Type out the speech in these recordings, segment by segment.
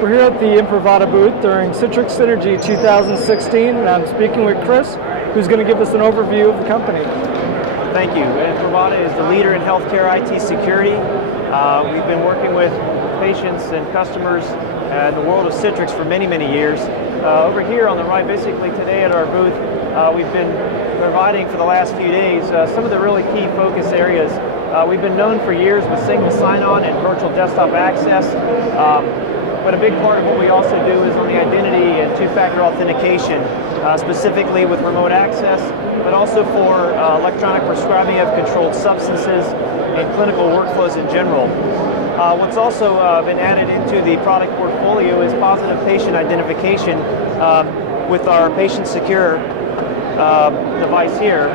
We're here at the Imprivata booth during Citrix Synergy 2016, and I'm speaking with Chris, who's going to give us an overview of the company. Thank you. Imprivata is the leader in healthcare IT security. We've been working with patients and customers in the world of Citrix for many, many years. Over here on the right, basically today at our booth, we've been providing for the last few days some of the really key focus areas. We've been known for years with single sign-on and virtual desktop access. But a big part of what we also do is on the identity and two-factor authentication, specifically with remote access, but also for electronic prescribing of controlled substances and clinical workflows in general. What's also been added into the product portfolio is positive patient identification with our patient secure device here.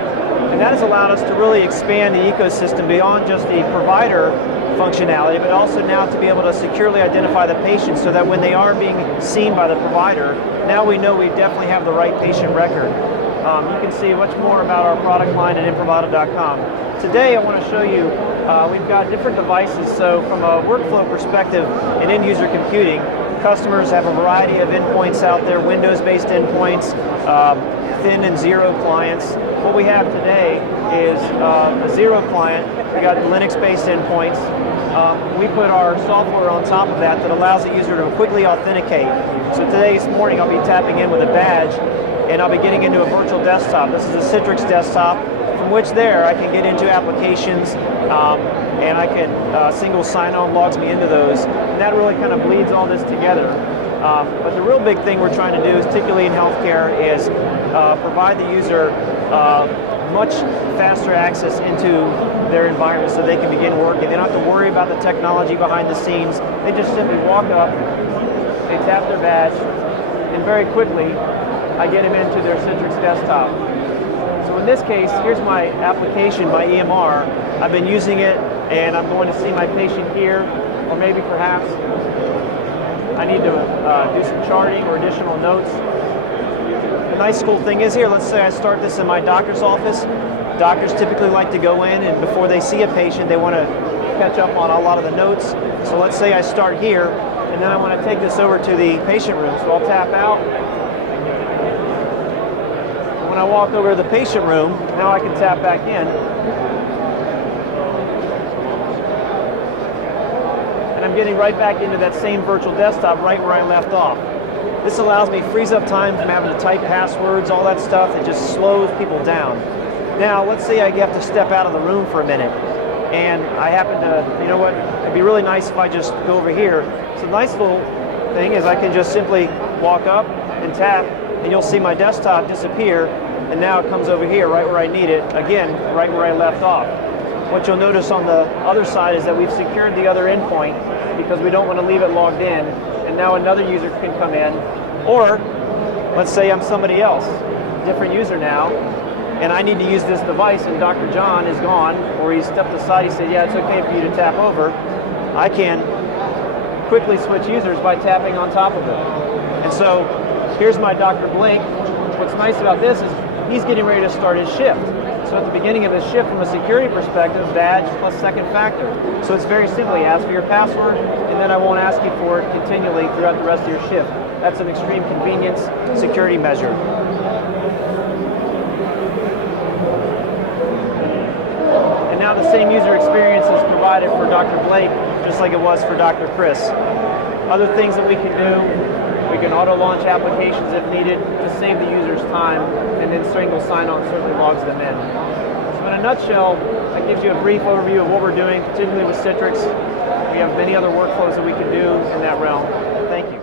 And that has allowed us to really expand the ecosystem beyond just the provider functionality, but also now to be able to securely identify the patient so that when they are being seen by the provider, now we know we definitely have the right patient record. You can see much more about our product line at Imprivata.com. Today I want to show you, we've got different devices. So from a workflow perspective in end user computing, customers have a variety of endpoints out there, Windows-based endpoints, thin and zero clients. What we have today is a zero client. We got Linux-based endpoints. We put our software on top of that allows the user to quickly authenticate. So this morning I'll be tapping in with a badge and I'll be getting into a virtual desktop. This is a Citrix desktop from which there I can get into applications and I can single sign-on logs me into those. And that really kind of bleeds all this together. But the real big thing we're trying to do, is, particularly in healthcare, is provide the user much faster access into their environment so they can begin working. They don't have to worry about the technology behind the scenes. They just simply walk up, they tap their badge, and very quickly I get them into their Citrix desktop. So in this case, here's my application, my EMR. I've been using it and I'm going to see my patient here, or maybe perhaps I need to do some charting or additional notes. The nice cool thing is here, let's say I start this in my doctor's office. Doctors typically like to go in and before they see a patient, they want to catch up on a lot of the notes. So let's say I start here and then I want to take this over to the patient room. So I'll tap out. When I walk over to the patient room, now I can tap back in. And I'm getting right back into that same virtual desktop right where I left off. This allows me, frees up time from having to type passwords, all that stuff. It just slows people down. Now, let's say I have to step out of the room for a minute, and I happen to, you know what, it'd be really nice if I just go over here. So the nice little thing is I can just simply walk up and tap, and you'll see my desktop disappear, and now it comes over here, right where I need it, again, right where I left off. What you'll notice on the other side is that we've secured the other endpoint because we don't want to leave it logged in, and now another user can come in. Or, let's say I'm somebody else, different user now, and I need to use this device and Dr. John is gone, or he stepped aside, he said, yeah, it's okay for you to tap over. I can quickly switch users by tapping on top of it. And so, here's my Dr. Blink. What's nice about this is he's getting ready to start his shift. So at the beginning of his shift, from a security perspective, badge plus second factor. So it's very simply, ask for your password, and then I won't ask you for it continually throughout the rest of your shift. That's an extreme convenience security measure. And now the same user experience is provided for Dr. Blake, just like it was for Dr. Chris. Other things that we can do, we can auto-launch applications if needed to save the user's time, and then single sign-on certainly logs them in. So in a nutshell, that gives you a brief overview of what we're doing, particularly with Citrix. We have many other workflows that we can do in that realm. Thank you.